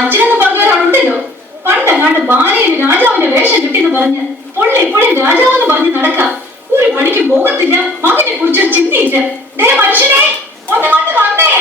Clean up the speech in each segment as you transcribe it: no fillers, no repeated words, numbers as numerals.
അച്ഛനെന്ന് പറഞ്ഞവരുണ്ടല്ലോ, പണ്ടെങ്ങാണ്ട് ബാലയിൽ രാജാവിന്റെ വേഷം കിട്ടിയെന്ന് പറഞ്ഞ് പൊള്ളി ഇപ്പോഴും രാജാവെന്ന് പറഞ്ഞ് നടക്കാം. ഒരു പണിക്ക് പോകത്തില്ല, മകനെ കുറിച്ചൊരു ചിന്തയില്ല. ദേ മനുഷ്യനെ ഒന്നങ്ങോട്ട് വന്നേ.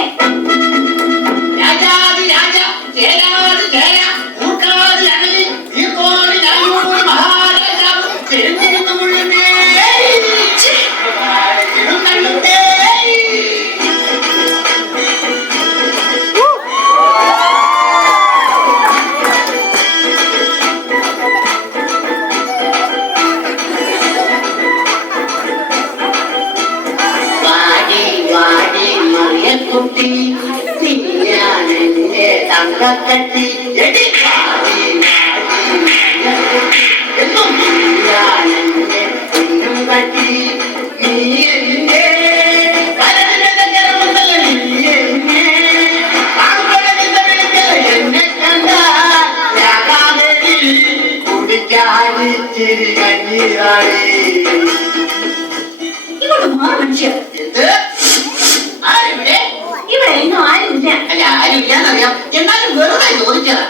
തങ്കക്കട്ടി കട്ടി നീ എന്നെ എന്നെ കണ്ട കുടിക്കാടി ചിരി കഞ്ഞീരാടി. ഇങ്ങോട്ട് മാറി മനുഷ്യർ. ഇവിടെ എങ്ങും ആരുമില്ല. അല്ല, ആരുമില്ലാന്നറിയാം, എന്നാലും വെറുതെ ചോദിച്ചതാ.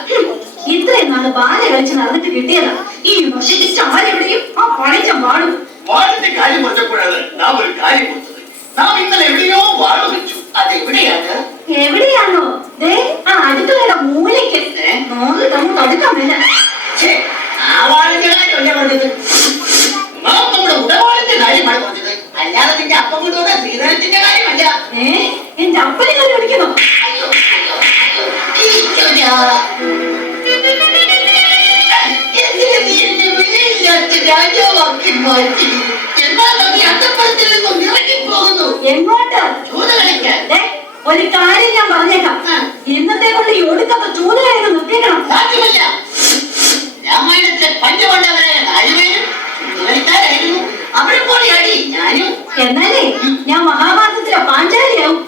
ഇത്രയും നാള് ബാല കളിച്ച് നടന്നിട്ട് കിട്ടിയതാ. ഈ വർഷയ്ക്ക് ചാരെവിടെയും ആ പണിച്ച പാടും. വാളിന്റെ കാര്യം പറഞ്ഞപ്പോഴാണ് നാം ഒരു കാര്യം കൊടുത്തത്. നാം ഇന്നലെ എവിടെയോ വാള് വെച്ചു. അതെവിടെയാണ്? എവിടെയാണോ? ദേ ആ അടുക്കളയുടെ മൂലയ്ക്ക്. നോക്കിട്ട് അങ്ങോട്ട് അടുക്കാൻ വേണ്ട. ആ വാളിന്റെ കാര്യമല്ലേ പറഞ്ഞത്? നാം നമ്മുടെ ഉടവാളിന്റെ കാര്യമാണ് പറഞ്ഞത്. അല്ലാതെ നിന്റെ അപ്പം കൊണ്ടുവന്ന ശ്രീധരത്തിന്റെ കാര്യമല്ല. എന്റെ അപ്പനെ കറി കളിക്കണോ? രാജാവാക്കി മാറ്റി. എന്നാൽ അത് അട്ടപ്പുറത്തിൽ നിന്നും ഇറങ്ങിപ്പോകുന്നു. എങ്ങോട്ട്? ചൂത് കളിക്കാൻ. ഒരു കാര്യം ഞാൻ പറഞ്ഞേക്കാം. ഇന്നത്തെ കൊണ്ട് ഈ ഒടുക്കത്തെ ചൂത് കളികൾ നിർത്തിയേക്കണം. സാധ്യമല്ല. രാമായണത്തിലെ പഞ്ചപാണ്ഡവരായ നാലുപേരും കളിക്കാരായിരുന്നു. അവിടെ പോലെ അടി ഞാനും. എന്നാലേ ഞാൻ മഹാഭാരതത്തിലെ പാഞ്ചാലിയാവും.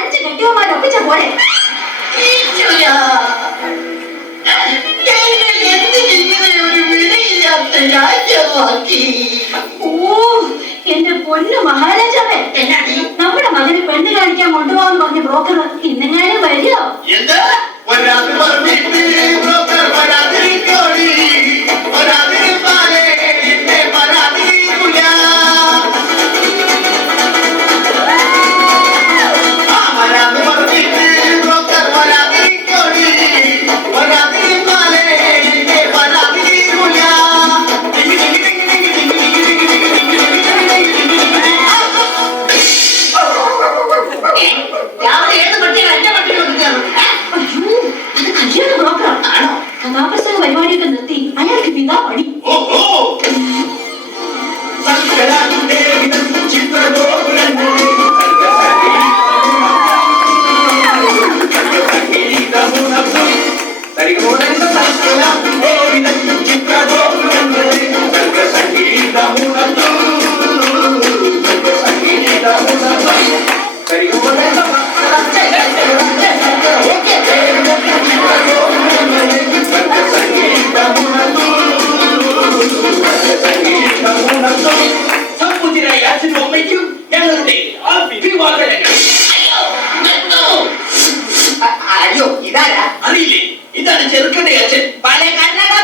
5 കെട്ടിയവന്മാരെ ഒപ്പിച്ച പോലെ. എന്റെ പൊന്നു മഹാരാജാവേ, നമ്മുടെ മകന് പെണ്ണ് കാണിക്കാൻ കൊണ്ടുപോകാന്ന് പറഞ്ഞ ബ്രോക്കർ ഇന്നെങ്ങാനും വരികയോ? കഥാപ്രസംഗ പരിപാടിയൊക്കെ നിർത്തി അയാൾക്ക് പിതാ പണി. അയ്യോ, ഇതാരാ? അറിയില്ലേ? ഇതാണ് ചെറുക്കന്റെ അച്ഛൻ. പല കർണാടക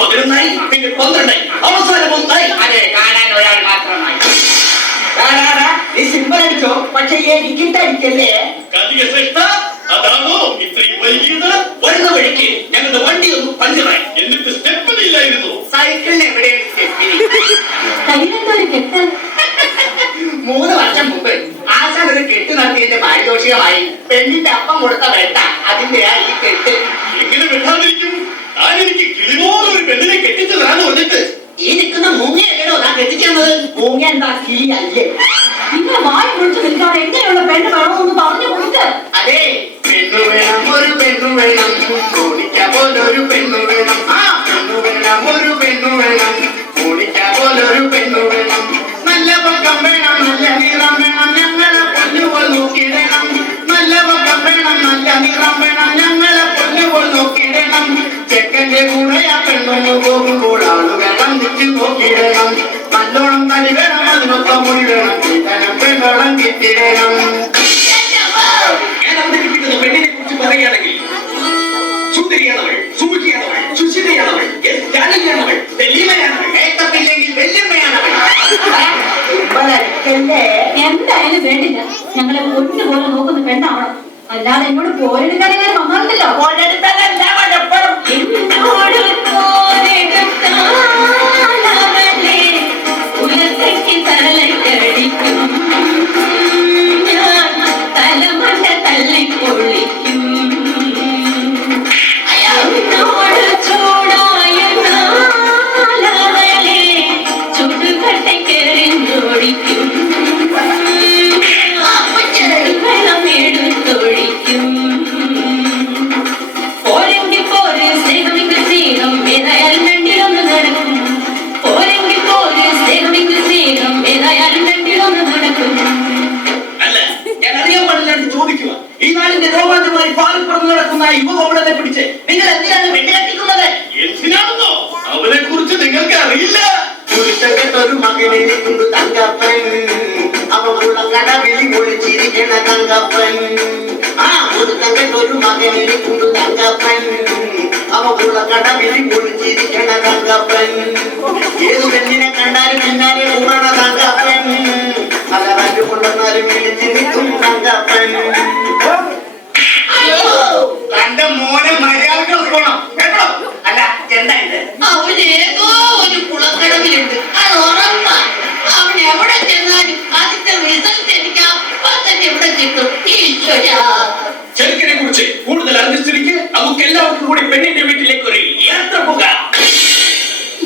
11 പിന്നെ 12 അവസാനം 1. അതെ, കാണാൻ ഒരാൾ മാത്രമായി. നീ സിമ്പൽ അടിച്ചോ, പക്ഷെ എനിക്കിട്ട് അടിക്കല്ലേ. അതാണോ ഇത്രയും വൈകിയത്? വരുന്ന വഴിക്ക് ഞങ്ങളുടെ വണ്ടി ഒന്ന് പഞ്ചറായി, എന്നിട്ട് സ്റ്റെപ്പിനില്ലായിരുന്നു. സൈക്കിളിന് എവിടെയാണ് സ്റ്റെപ്പിനി? കയ്യിലെന്തോ ഒരു കെട്ട്. 3 വർഷം മുമ്പ് ആശാൻ ഒരു കെട്ട് നടത്തിയതിന്റെ പാരിതോഷികമായി പെണ്ണിന്റെ അപ്പം കൊടുത്ത വെട്ട, അതിന്റെയാ ഈ കെട്ട്. എങ്ങനെ വെട്ടാതിരിക്കും? താനെനിക്ക് കിളിപോലൊരു പെണ്ണിനെ കെട്ടിച്ചതാണ് വന്നിട്ട്. ഈ നിൽക്കുന്ന മൂങ്ങയല്ലേടോ ഞാൻ കെട്ടിച്ചത്? മൂങ്ങ എന്താ കിളി അല്ലേ? നിങ്ങൾ വായി കുളിച്ച് നിൽക്കാതെ എങ്ങനെയുള്ള പെണ്ണ് വേണമെന്ന് പറഞ്ഞു കൊടുത്ത്. അതെ, പെണ്ണു വേണം, ഒരു പെണ്ണു വേണം, ഓടിക്ക പോലൊരു പെണ്ണു വേണം. ആ പെണ്ണു വേണം, ഒരു പെണ്ണു വേണം, ഓടിക്ക പോലൊരു പെണ്ണു വേണം. നല്ല പക്കം വേണം, നല്ല നിറം വേണം, ഞങ്ങളെ പൊന്നുപോൽ നോക്കിയിടണം. നല്ല പക്കം വേണം, നല്ല നിറം വേണം, ഞങ്ങളെ പൊന്നുപോൽ നോക്കിയിടണം. ചെക്കന്റെ കൂടെ ആ പെണ്ണൊന്നു പോകുമ്പോൾ ആളുകളും നിൽച്ചു നോക്കിയിടണം. നല്ലോണം തടി വേണം, അതിനൊത്ത മുടി വേണം, ഇതനം പെണ്ണോളം കിട്ടിയിടണം. ഞാൻ അവിടെ കിട്ടുന്ന പെണ്ണിനെ കുറിച്ച് പറയുകയാണെങ്കിൽ സുന്ദരിയാണവൾ, സുമുഖിയാണവൾ, സുശീലയാണവൾ, ജാനകിയാണവൾ, ദലീമയാണവൾ, മേക്കപ്പില്ലെങ്കിൽ വെല്ലുമ്മയാണവൾ. സിമ്പൽ അടിക്കല്ലേ. എന്തായാലും വേണ്ടില്ല, ഞങ്ങളെ പൊന്നുപോലെ നോക്കുന്ന പെണ്ണാവണം. അല്ലാതെ എന്നോട് പോരെടുക്കാനെങ്ങനെ വന്നാലുണ്ടല്ലോ. ഓടെടുത്തതല്ല കുഴപ്പം. എന്നോട് പോരെടുത്താലവളെ ഉലക്കയ്ക്ക് തലക്കടിക്കും, ഞാൻ തലമണ്ട തല്ലിപ്പൊളിക്കും. എന്നോട് ചൂടായെന്നാലവളെ ചുടുകട്ടയ്ക്കെറിഞ്ഞൊടിക്കും, വെള്ളമെടുത്തൊഴിക്കും. പോരെങ്കിൽ പോര്, സ്നേഹമെങ്കിൽ സ്നേഹം, ഏതായാലും രണ്ടിലൊന്ന് നടക്കും. പോരെങ്കിൽ പോര്, സ്നേഹമെങ്കിൽ സ്നേഹം, ഏതായാലും രണ്ടിലൊന്ന് നടക്കും. അല്ല, ഞാൻ അറിയാൻ പാടില്ലാണ്ട് ചോദിക്കുക. ഈ നാടിന്റെ രോമാഞ്ചമായി പാറിപ്പറന്ന് നടക്കുന്ന യുവകോമളനെ പിടിച്ച് നിങ്ങൾ എന്തിനാണ് വെട്ടിക്കത്തിക്കുന്നത്? എന്തിനാണെന്നോ അവനെ കുറിച്ച് നിങ്ങൾക്ക് അറിയില്ല. ഒരു മകനെ കൊണ്ട് തങ്കപ്പൻ, അവളുള്ള കടവിൽ ഒളിച്ചിരിക്കണ തങ്കപ്പൻ. ആ ഒരു തങ്കത്തൊരു മകനെ കൊണ്ട് തങ്കപ്പൻ, അവളുള്ള കടവിൽ ഒളിച്ചിരിക്കണ തങ്കപ്പൻ. ഏതു പെണ്ണിനെ കണ്ടാലും പിന്നാലെ കൂടണ തങ്കപ്പൻ, പല തല്ലു കൊണ്ടെന്നാലും വിളിച്ച് നിൽക്കും തങ്കപ്പൻ. തന്റെ മോനെ മര്യാദ പോണം കേട്ടോ. അല്ല എന്താ ഇത്? അവനേതോ ഒരു കുളക്കടവിലുണ്ട്, അത് ഉറപ്പാ. അവൻ എവിടെ ചെന്നാലും അതിന്റെ റിസൾട്ട് എനിക്ക് അപ്പൊ തന്നെ ഇവിടെ കിട്ടും. ഈശ്വരാ, ചെറുക്കനെ കുറിച്ച് കൂടുതൽ അറിഞ്ഞ സ്ഥിതിക്ക് നമുക്ക് എല്ലാവർക്കും കൂടി പെണ്ണിന്റെ വീട്ടിലേക്ക് ഒരു യാത്ര പോകാം.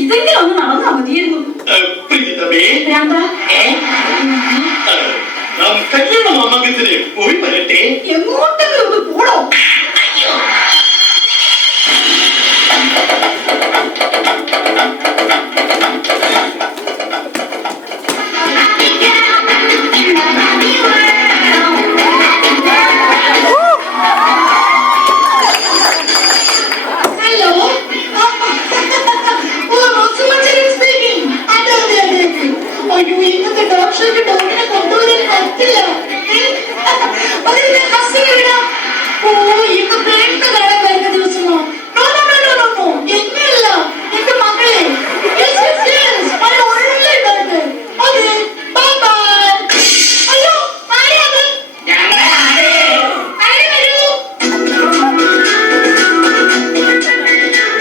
ഇതെങ്കിലും ഒന്ന് നടന്നാ മതിയായിരുന്നു. പ്രീതമേ, ഭ്രാന്ത, നാം കല്യാണ മാമകത്തിന് പോയി വരട്ടെ. എങ്ങോട്ടെങ്കിലും ഒന്ന് പോണോ? അയ്യോ, ഹലോ, അയ്യോ, ഇന്നത്തെ ഡോക്ടർക്ക് ഡോക്ടറെ കൊണ്ടുവരാൻ പറ്റില്ല. അതിന്റെ ഹസ്സിനെ വിടാം. ഓ, ഇന്ന് പെണ്ണ് കാണാൻ വരുന്ന ദിവസമോ? No no no no no no, എന്നെയല്ല, എന്റെ മകളെ. Yes, yes, yes, my only daughter. അതെ, bye bye. അയ്യോ, ആരാ അത്? ഞങ്ങളാണ്. ആര് വരൂ?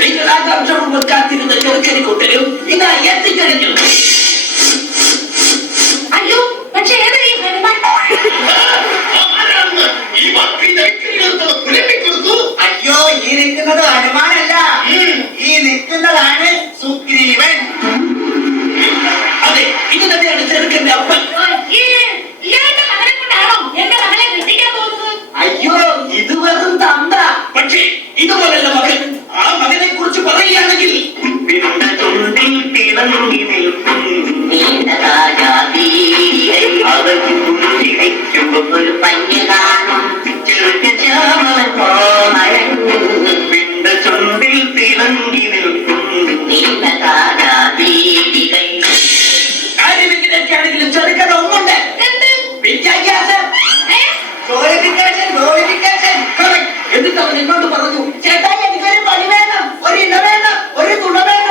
നിങ്ങൾ ആകാംക്ഷപൂർവ്വം കാത്തിരുന്ന ചെറുക്കനെ കൊണ്ടരും ഇതാ എത്തിക്കഴിഞ്ഞു. അയ്യോ, പക്ഷെ ഏതാ ഈ ഹനുമാൻ? ആരാണ് ഈ വക്രീതയ്ക്കിടത്ത് കുലപ്പിക്കൊടുത്തു? അയ്യോ, ഈ നിൽക്കുന്നത് ഹനുമാനല്ല, ഈ നിൽക്കുന്നതാണ് സുഗ്രീവൻ. അതെ, ഇത് തന്നെയാണ് ചെറുക്കന്റെ അപ്പൻ. ഇയാളുടെ മകനെ കൊണ്ടാണോ എന്റെ മകളെ കെട്ടിക്കാൻ പോകുന്നത്? അയ്യോ, ഇത് വെറും തന്ത. പക്ഷേ ഇതുപോലല്ല മകൻ. ആ മകനെ കുറിച്ച് പറയുകയാണെങ്കിൽ ഒരു പഞ്ഞു കാണും ചുണ്ടിൽ തിളങ്ങി നിൽക്കും നീലതാരാതീരികൈ. കാര്യമെങ്കിലൊക്കെ ആണെങ്കിലും ചെറുക്കൻ ഒന്നുണ്ട്. വിദ്യാഭ്യാസം. എന്നിട്ട് അവൻ എന്നോട് പറഞ്ഞു, ചേട്ടാ എനിക്കൊരു പണി വേണം, ഒരു ഇണ വേണം, ഒരു തുണ വേണം.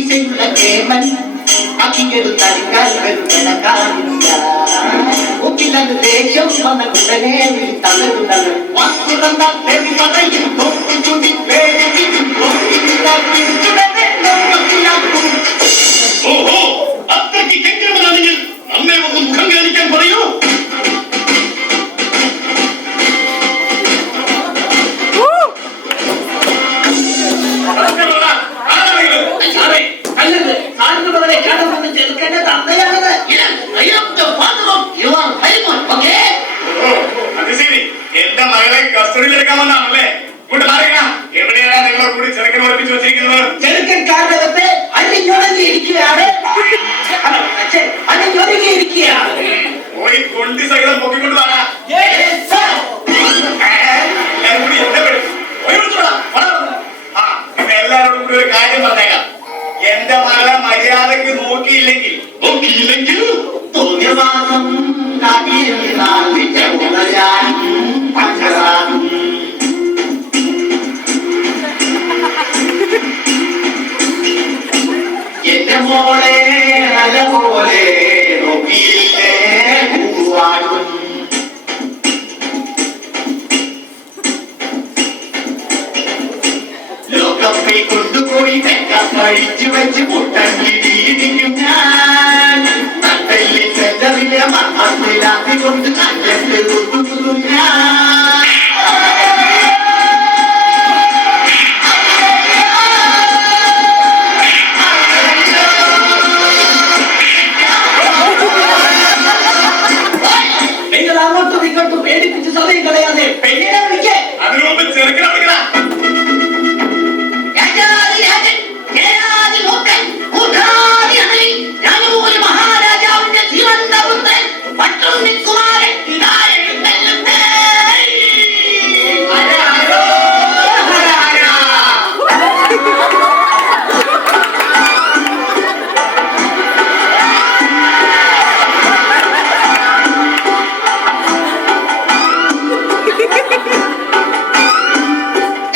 വിജയുള്ള കേമൻ അക്കിയൊരു തടിക്കാൻ വരുന്ന കാണില്ല ഒക്കിലത് ദേഷ്യം വന്ന കുട്ടനെ തള്ളുന്നത് വസ്തുത പറയും നോക്കി ഓഹോ, അത്രയ്ക്ക് കെട്ടിടമാണെങ്കിൽ നമ്മെ ഒന്ന് മുഖം കാണിക്കാൻ പറയൂ. അത് ശരി, എന്റെ മകളെ കസ്റ്റഡിയിലെടുക്കാമെന്നാണല്ലേ? ഇങ്ങോട്ട് മാറിയാ. എവിടെയാണ് നിങ്ങളെ കൂടി ചെറുക്കനെ ഒളിപ്പിച്ചു വെച്ചിരിക്കുന്നത്? ചെറുക്കൻ കാരണത്തെ അണിഞ്ഞൊരുങ്ങിയിരിക്കുകയാണ് അണിഞ്ഞൊരുങ്ങിയിരിക്കുകയാണ് പോയി കൊണ്ടി സഹിതം പൊക്കിക്കൊണ്ട് വാടാ. എല്ലാരും കൂടി എന്നെ വിടും. പോയി വിളിച്ചോടാ, വാടാ. ആ, പിന്നെ എല്ലാരോടും കൂടി ഒരു കാര്യം പറഞ്ഞേക്കാം. എന്റെ മകളെ മര്യാദക്ക് നോക്കിയില്ലെങ്കിൽ തോന്നിയവാസം പഞ്ചറാകും എന്റെ മോളെ നല്ലപോലെ നോക്കിയില്ലേ പൂവാടും ലോകത്തെ കൊണ്ടുപോയി കഴിച്ചു വെച്ച് മുട്ടണ്ടിരിക്കും ഞാൻ തട്ടയിൽ ചെല്ലറിലെ മണ്ണത്തിലാത്തി കൊണ്ട് കല്ലെട്ട് കൊടുക്കുന്നു ഞാൻ നിങ്ങൾ അങ്ങോട്ടും ഇങ്ങോട്ടും പേടിപ്പിച്ച് സമയം കളയാതെ പെണ്ണിനെ വിളിക്കേ അതിനു മുമ്പ് ചെറുക്കനെ വിളിക്കണ. മഹാരാജാവിന്റെ ജീവന്തപുത്രൻ പട്ടുണ്ണിക്കുമാരൻ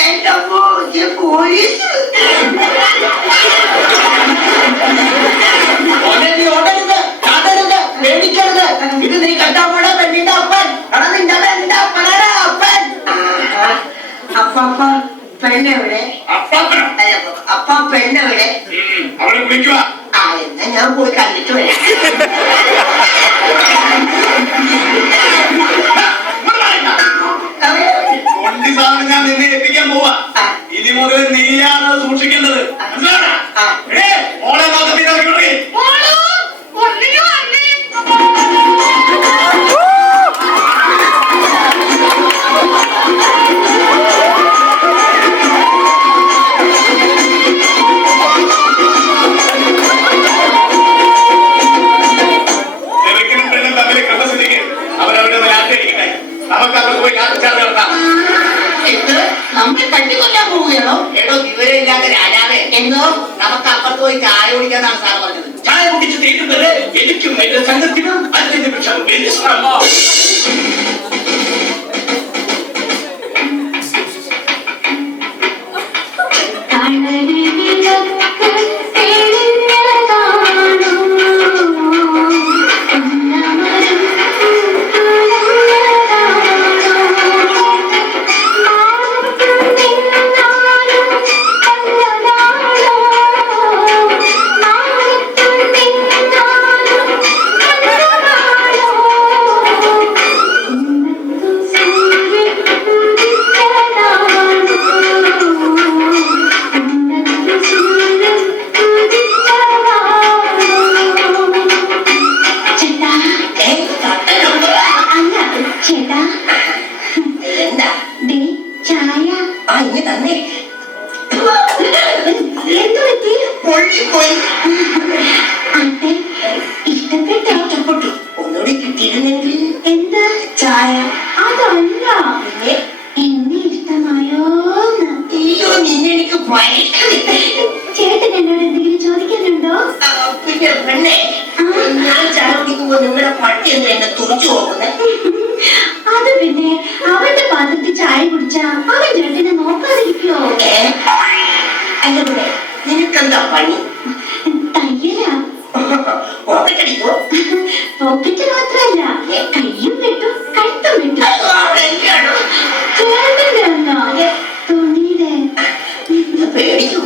എന്റെ മോനെ പോലീസ് ഓടരുത് ചാടരുത് പേടിക്കരുത് ഇത് നീ കണ്ടാപ്പോടെ പെണ്ണിന്റെ അപ്പൻ എടാ നിന്റെ പെണ്ണിന്റെ അപ്പനാടാ അപ്പൻ അപ്പ പെണ്ണെവിടെ അപ്പാപ്പനോ? അപ്പ പെണ്ണെവിടെ അവളെ വിളിക്കുക. ആ എന്നാ ഞാൻ പോയി കണ്ടിട്ട് വരാം കൊണ്ടി സാധനം ഞാൻ നിന്നെ എത്തിക്കാൻ പോവാ. ഇനി മുതൽ നീയാണ് അത് സൂക്ഷിക്കേണ്ടത്. മനസ്സിലായോടാ? എടേ, മോളെ നോക്കാൻ നീ ഇറങ്ങി വിടേ. ചെറുക്കനും പെണ്ണും തമ്മിൽ കണ്ടസിലേക്ക് അവരവരുടെ ലാറ്റടിക്കട്ടെ. നമുക്ക് അവിടെ പോയി ലാറ്റിച്ചാർജ് നടത്താം. ഇത് നമ്മെ തട്ടിക്കൊല്ലാൻ പോവുകയാണോ എടോ വിവരമില്ലാത്ത രാജാവേ എന്നോ നമുക്ക് അപ്പുറത്ത് പോയി ചായ കുടിക്കാന്നാണ് സാർ പറഞ്ഞത് ചായ കുടിച്ച് തീരുന്നത് എനിക്കും എന്റെ സംഘത്തിനും 5 നിമിഷം വിശ്രമം. അത് പിന്നെ അവന്റെ പാത്രത്തിൽ ചായ കുടിച്ച അവൻ ചേട്ടനെ നോക്കാതിരിക്കോ? നിനക്കെന്താ പണി? പോക്കറ്റ് മാത്രമല്ല, കയ്യും വെട്ടും കഴുത്തും വെട്ടും. ചേട്ടന്റെ അന്നോ തുണിയുടെ പേടിച്ചു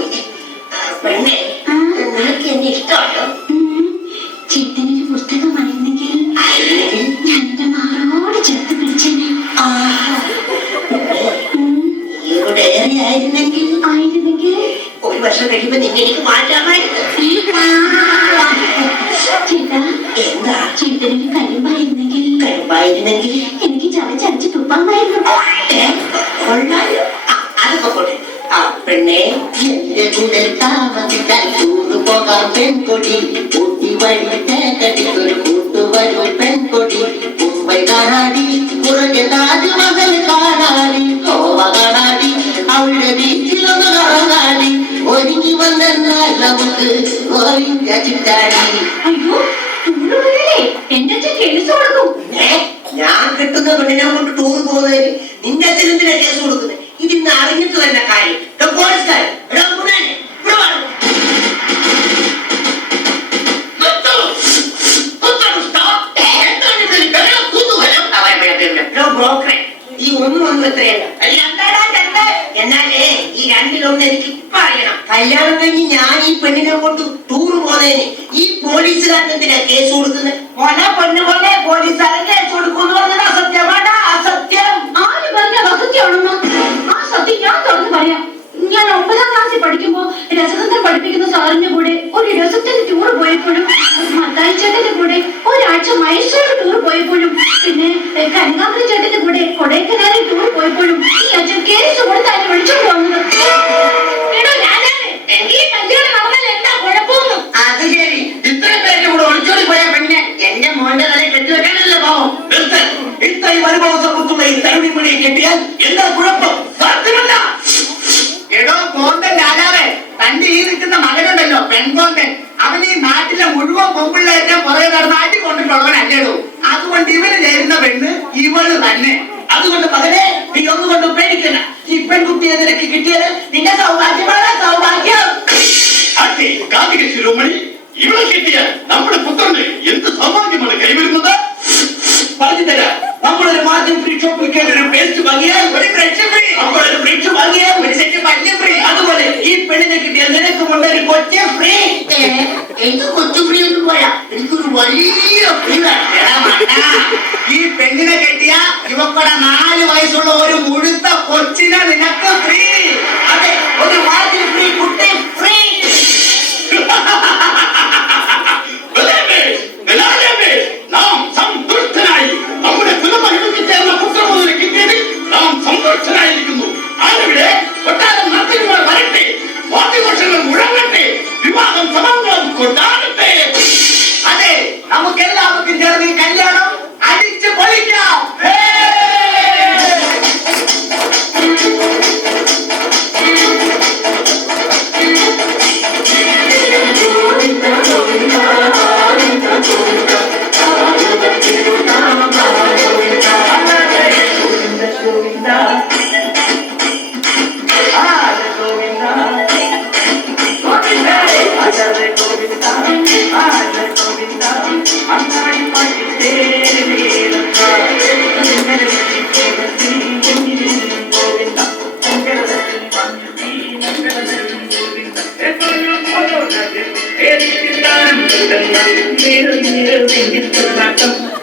പെണ്ണെ, നിനക്ക് എന്നെ ഇഷ്ടമാണോ? ചേട്ടനൊരു പുസ്തകമായിരുന്നെങ്കിൽ ഞാൻ എന്റെ മാറോട് ചേർത്ത് പിടിച്ചേനെ. ഇവിടെ ആയിരുന്നെങ്കിൽ ഒരു വർഷം കഴിയുമ്പോ നിന്നെ എനിക്ക് മാറ്റാമായിരുന്നു. ചേട്ടാ, എന്താ? ചേട്ടനൊരു കരിമ്പായിരുന്നെങ്കിൽ കഴിവായിരുന്നെങ്കിൽ എനിക്ക് ചവച്ചടിച്ച് തുപ്പാമായിരുന്നു. കൊള്ളാലോ. അതൊക്കെ പോട്ടെ. ആ പെണ്ണെ, എന്റെ കൂടെ താമസിക്കാൻ പോകാൻ പെൺകൊടി കൂട്ടി വഴി തേക്കടിക്കൊരു കൂട്ടുവരും പെൺകൊടി. മുംബൈ കാണാടി, പുറകെ താജ്മഹൽ കാണാടി, ഗോവ കാണാടി, അവിടെ ബീച്ചിലൊന്ന് കറങ്ങാടി. ഒരുങ്ങി വന്നാൽ നമുക്ക് ഓരിഞ്ച ചിട്ടാടി. അയ്യോ, ടൂറ് പോയാലേ എന്റെ അച്ഛൻ കേസ് കൊടുക്കും. ഞാൻ കിട്ടുന്ന പെണ്ണിനെ കൊണ്ട് ടൂർ പോകുന്നതിന് നിന്റെ അച്ഛൻ എന്തിനാ കേസ് കൊടുക്കുന്നത്? ഇതിന്ന് അറിഞ്ഞിട്ട് തന്നെ കാര്യം. പോലീസുകാരൻ ബ്രോക്കറെ ഈ ഒന്നും എത്രയല്ല. എന്നാലേ ഈ രണ്ടിലൊന്ന് എനിക്ക് ഇപ്പൊ അറിയണം. കല്യാണം കഴിഞ്ഞ് ഞാൻ ഈ പെണ്ണിനെ കൊണ്ട് ടൂർ പോകുന്നതിന് ഈ പോലീസുകാരൻ എന്തിനാ കേസ് കൊടുക്കുന്നത്? പൊന്നെ പോലീസുകാരൻ കേസ് കൊടുക്കുമെന്ന് പറഞ്ഞത് അസത്യമാണ്. അസത്യം. ആര് പറഞ്ഞ അസത്യമാണെന്ന്? ആ സത്യം ഞാൻ തുറന്ന് പറയാം. ഞാൻ 9ാം ക്ലാസ്സിൽ പഠിക്കുമ്പോ രസതന്ത്രം പഠിപ്പിക്കുന്ന സാറിന്റെ കൂടെ ഒരു രസത്തിന് ടൂർ പോയപ്പോഴും, മത്തായി ചേട്ടന്റെ കൂടെ ഒരാഴ്ച മൈസൂർ ടൂർ പോയപ്പോഴും, പിന്നെ കനകാമ്പരി ചേട്ടന്റെ കൂടെ കൊടൈക്കനാലിൽ ടൂർ പോയപ്പോഴും ഈ അച്ഛൻ കേസ് കൊടുത്ത് അതിനെ വിളിച്ചോണ്ട് വന്നത്. എടോ രാജാവേ, ഈ കല്യാണം നടന്നാൽ എന്താ കുഴപ്പമൊന്നും? അത് ശരി, ഇത്രയും പേരുടെ കൂടെ ഒളിച്ചോടി പോയ പെണ്ണിനെ എന്റെ മോന്റെ തല കെട്ടിവെക്കാനല്ലേ പാവം. ഇത്രയും അനുഭവസമ്പത്തുള്ള ഈ തരുണിമണിയെ കെട്ടിയാൽ എന്താ കുഴപ്പം? സാധ്യമല്ല. എടോ കോന്തൻ രാജാവേ, തന്റെ ഈ നിൽക്കുന്ന മകനുണ്ടല്ലോ പെൺകോന്തൻ, അവൻ ഈ നാട്ടിലെ മുഴുവൻ പൊമ്പിള്ളേരെ പുറകെ നടന്ന് അടി കൊണ്ടിട്ടുള്ളവനല്ലേടോ. അതുകൊണ്ട് ഇവന് ചേരുന്ന പെണ്ണ് ഇവള് തന്നെ. അതുകൊണ്ട് മകനെ, നീ ഒന്നുകൊണ്ടും പേടിക്കണ്ട. ഈ പെൺകുട്ടിയെ നിനക്ക് കിട്ടിയത് നിന്റെ സൗഭാഗ്യമാണ്. സൗഭാഗ്യം. കാർത്തിക ശിരോമണി, ഇവളെ കിട്ടിയ നമ്മുടെ പുത്രന് എന്ത് സൗഭാഗ്യമാണ് കൈവരുന്നത്? പറഞ്ഞു തരാം. നമ്മളൊരു മാർജിൻ ഫ്രീ ഷോപ്പിൽ കയറി ഒരു പേസ്റ്റ് വാങ്ങിയാൽ ഒരു ബ്രഷ് ഫ്രീ, നമ്മളൊരു ബ്രഷ് വാങ്ങിയാൽ ഒരു സെറ്റ് പല്ല് ഫ്രീ. അതുപോലെ ഈ പെണ്ണിനെ കിട്ടിയ നിനക്കുമുള്ള ഒരു കൊച്ചു ഫ്രീ. എനിക്ക് കൊച്ചു ഫ്രീ ഒന്നും പോയാ, എനിക്കൊരു വലിയ ഫ്രീ ഈ പെണ്ണിനെ കെട്ടിയ ഇവക്കടെ 4 വയസ്സുള്ള ഒരു മുഴുത്ത കൊച്ചിനെ നിനക്ക് ഫ്രീ. അതെ, ഒരു മാർജിൻ ഫ്രീ കുട്ടി ഫ്രീ. നാം സന്തുഷ്ടനായി. നമ്മുടെ കുലമഹിമയ്ക്ക് ചേർന്ന പുത്രമുതൽ കിട്ടിയതിൽ നാം സന്തോഷനായിരിക്കുന്നു. ആരവിടെ? കൊട്ടാരം നർത്തകിമാർ വരട്ടെ, വാദ്യഘോഷങ്ങൾ മുഴങ്ങട്ടെ, വിവാഹം സമന്ത്രം കൊണ്ടാടട്ടെ. അതെ, നമുക്ക് എല്ലാവർക്കും ചേർന്ന് ഈ കല്യാണം അടിച്ച് പൊളിക്കാം. Thank you.